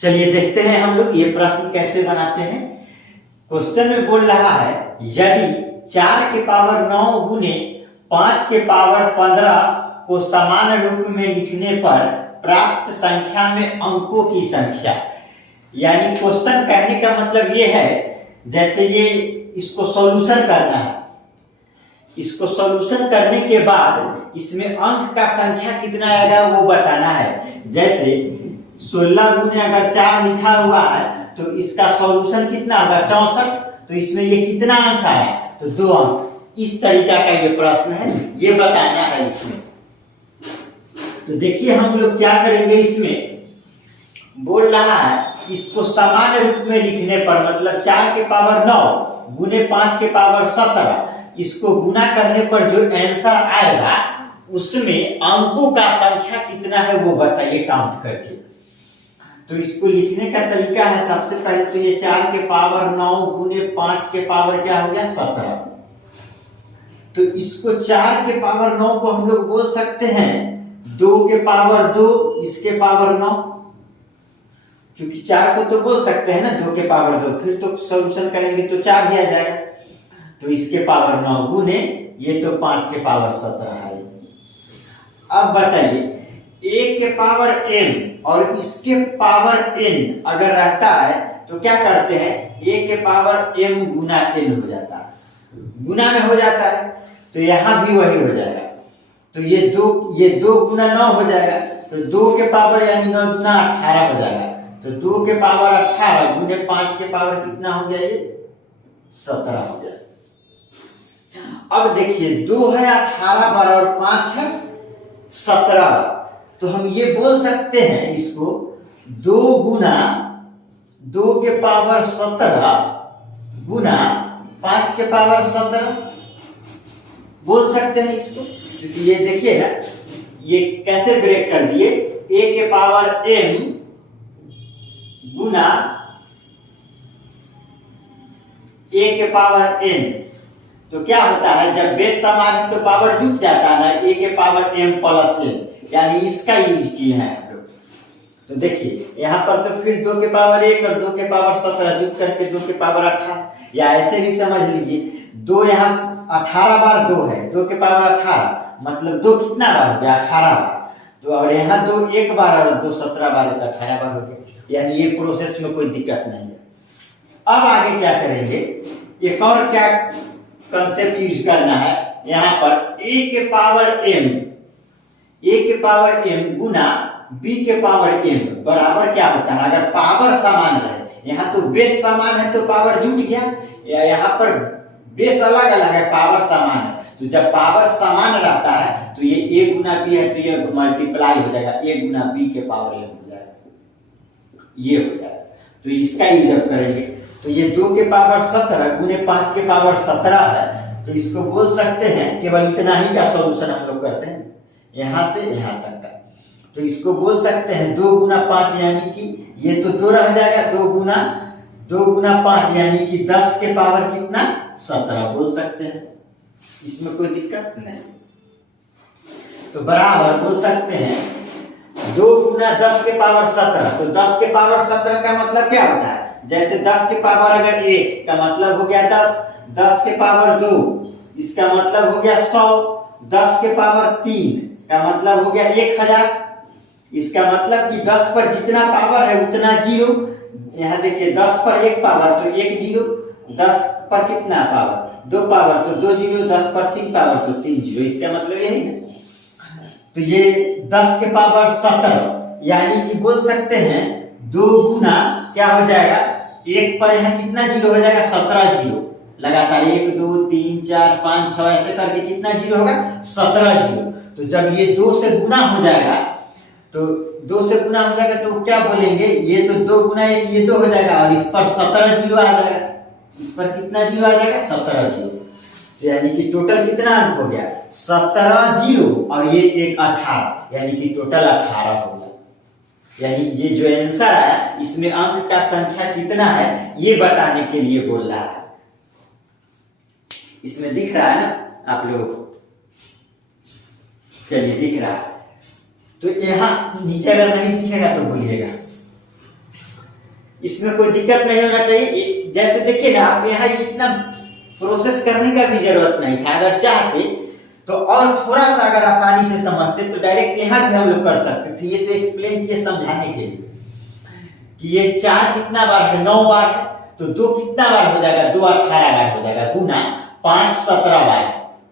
चलिए देखते हैं हम लोग ये प्रश्न कैसे बनाते हैं। क्वेश्चन में बोल रहा है यदि 4 के पावर 9 गुने 5 के पावर 15 को समान रूप में लिखने पर प्राप्त संख्या में अंकों की संख्या। यानी क्वेश्चन कहने का मतलब ये है, जैसे ये इसको सॉल्यूशन करना है, इसको सॉल्यूशन करने के बाद इसमें अंक का संख्या कितना आएगा वो बताना है। जैसे 16 गुने अगर 4 लिखा हुआ है तो इसका सॉल्यूशन कितना होगा 64, तो इसमें ये कितना अंक आया तो 2 अंक। इस तरीका का ये प्रश्न है, ये बताना है इसमें। तो देखिए हम लोग क्या करेंगे, इसमें बोल रहा है इसको समान रूप में लिखने पर, मतलब 4 के पावर 9 गुने 5 के पावर 17, इसको गुना करने पर जो आंसर आएगा उसमें अंकों का संख्या कितना है वो बताइए काउंट करके। तो इसको लिखने का तरीका है, सबसे पहले तो ये 4 के पावर 9 गुने 5 के पावर क्या हो गया 17। तो इसको 4 के पावर 9 को हम लोग बोल सकते हैं 2 के पावर 2, इसके पावर 9, क्योंकि 4 को तो बोल सकते हैं ना 2 के पावर 2, फिर तो सॉल्यूशन करेंगे तो 4 ही आ जाएगा। तो इसके पावर 9 गुने ये तो 5 के पावर 17 है। अब बताइए a के पावर m और इसके पावर n अगर रहता है तो क्या करते हैं, a के पावर m गुना n हो जाता है, गुना में हो जाता है, तो यहां भी वही हो जाएगा। तो ये 2 गुना 9 हो जाएगा, तो 2 के पावर यानी 9 गुना 18 हो जाएगा। तो 2 के पावर 18 गुने 5 के पावर कितना हो गया, ये 17 हो गया। अब देखिए 2 है 18 बार और 5 है 17 बार, तो हम ये बोल सकते हैं इसको 2 गुना 2 के पावर 17 गुना 5 के पावर 17 बोल सकते हैं इसको। क्योंकि ये देखिए ना, ये कैसे ब्रेक कर दिए, a के पावर m गुना a के पावर n, तो क्या होता है जब बेस समान है तो पावर जुट जाता है ना, a के पावर m प्लस n, यानी इसका यूज किए हैं हम लोग। तो देखिए यहाँ पर तो फिर 2 के पावर 1 और 2 के पावर 17 जुट करके 2 के पावर 18, या ऐसे भी समझ लीजिए 2 यहाँ 18 बार 2 है, 2 के पावर 18 मतलब 2 कितना बार हो गया 18 बार, तो और यहाँ 2 1 बार और 2 17 बार 18 बार हो गया, यानी ये प्रोसेस में कोई दिक्कत नहीं है। अब आगे क्या करेंगे, एक और क्या कंसेप्ट यूज करना है, यहाँ पर a के पावर m गुना b के पावर m बराबर क्या होता है, अगर पावर समान रहे, यहाँ तो बेस समान है तो पावर जुट गया, या यहाँ पर बेस अलग अलग है पावर समान है, तो जब पावर समान रहता है तो ये a गुना b है तो ये मल्टीप्लाई हो जाएगा, a गुना b के पावर m हो जाएगा, ये हो जाएगा। तो इसका यूज अब करेंगे, तो ये 2 के पावर 17 गुने 5 के पावर 17 है, तो इसको बोल सकते हैं, केवल इतना ही का सॉल्यूशन हम लोग करते हैं यहां से यहां तक का, तो इसको बोल सकते हैं 2 गुना 5 यानी कि ये तो 2 रह जाएगा, 2 गुना 5 यानी कि 10 के पावर कितना 17 बोल सकते हैं, इसमें कोई दिक्कत नहीं। तो बराबर बोल सकते हैं 2 गुना 10 के पावर 17, तो 10 के पावर 17 का मतलब क्या होता है, जैसे 10 के पावर अगर 1 का मतलब हो गया 10, 10 के पावर 2 इसका मतलब हो गया 100, 10 के पावर 3 का मतलब हो गया 1000, इसका मतलब कि 10 पर जितना पावर है उतना जीरो। यहाँ देखिए 10 पर 1 पावर तो 1 जीरो, 10 पर कितना पावर 2 पावर तो 2 जीरो, 10 पर 3 पावर तो 3 जीरो, इसका मतलब यही है। तो ये 10 के पावर 17 यानी कि बोल सकते हैं 2 गुना क्या हो जाएगा, 1 पर यहाँ कितना जीरो हो जाएगा 17 जीरो, लगातार 1 2 3 4 5 6 ऐसे करके कितना जीरो होगा 17 जीरो। तो जब ये 2 से गुना हो जाएगा, तो 2 से गुना हो जाएगा तो क्या बोलेंगे, ये तो 2 गुना 1 ये 2 हो जाएगा, और इस पर 17 जीरो आ जाएगा, इस पर कितना जीरो आ जाएगा 17 जीरो, तो यानी कि टोटल कितना अंक हो गया 17 जीरो और ये एक 18, यानी कि टोटल 18 हो गया। यानी ये जो आंसर है इसमें अंक का संख्या कितना है ये बताने के लिए बोल रहा है। इसमें दिख रहा है ना आप लोगों को, चलिए दिख रहा है, तो यहाँ नीचे अगर नहीं दिखेगा तो बोलिएगा। इसमें कोई दिक्कत नहीं होना चाहिए। जैसे देखिए ना, आप यहाँ इतना प्रोसेस करने का भी जरूरत नहीं था। अगर चाहते तो और थोड़ा सा अगर आसानी से समझते तो डायरेक्ट यहाँ भी हम लोग कर सकते थे। ये तो एक्सप्लेन किए समझाने के लिए कि ये 4 कितना बार है, 9 बार है, तो 2 कितना बार हो जाएगा, 2 18 बार हो जाएगा, गुना 5 17 बार,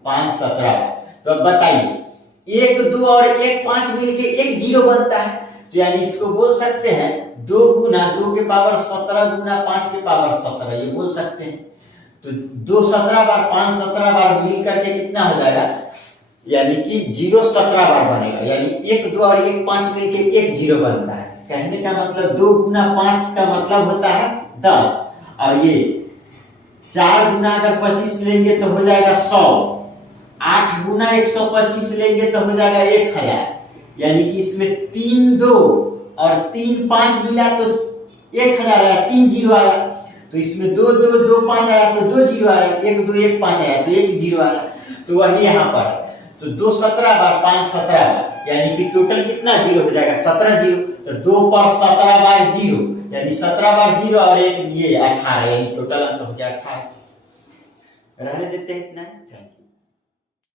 5 17 बार। तो अब बताइए 1 2 और 1 5 मिलके 1 0 बनता है, तो यानी इसको बोल सकते हैं 2 गुना 2 के पावर 17 गुना 5 के पावर 17, ये बोल सकते हैं। तो 2 17 बार 5 17 बार मिल करके कितना हो जाएगा, यानी कि 0 17 बार बनेगा, यानी 1 2 और 1 5 मिलके 1 0 बनता है। कहने का मतलब 2 गुना 5 का मतलब होता है 10, और ये 4 गुना अगर 25 लेंगे तो हो जाएगा 100, 8 गुना 125 लेंगे तो हो जाएगा 1000, यानी कि इसमें 3 2 और 3 5 मिला तो 1000 आया, 3 0 आया। तो इसमें 2 2 2 5 आया तो 2 0 आया, 1 2 1 5 आया तो 1 0 आया। तो वही यहाँ पर है। तो 2 17 बार 5 17 बार, यानी कि टोटल कितना 0 हो जाएगा, 17 0। तो 2 पर 17 बार 0, यानी 17 बार 0 और 1 ये 18, यानी टोटल अंक हो गया 18। रहने देते हैं इतना ही।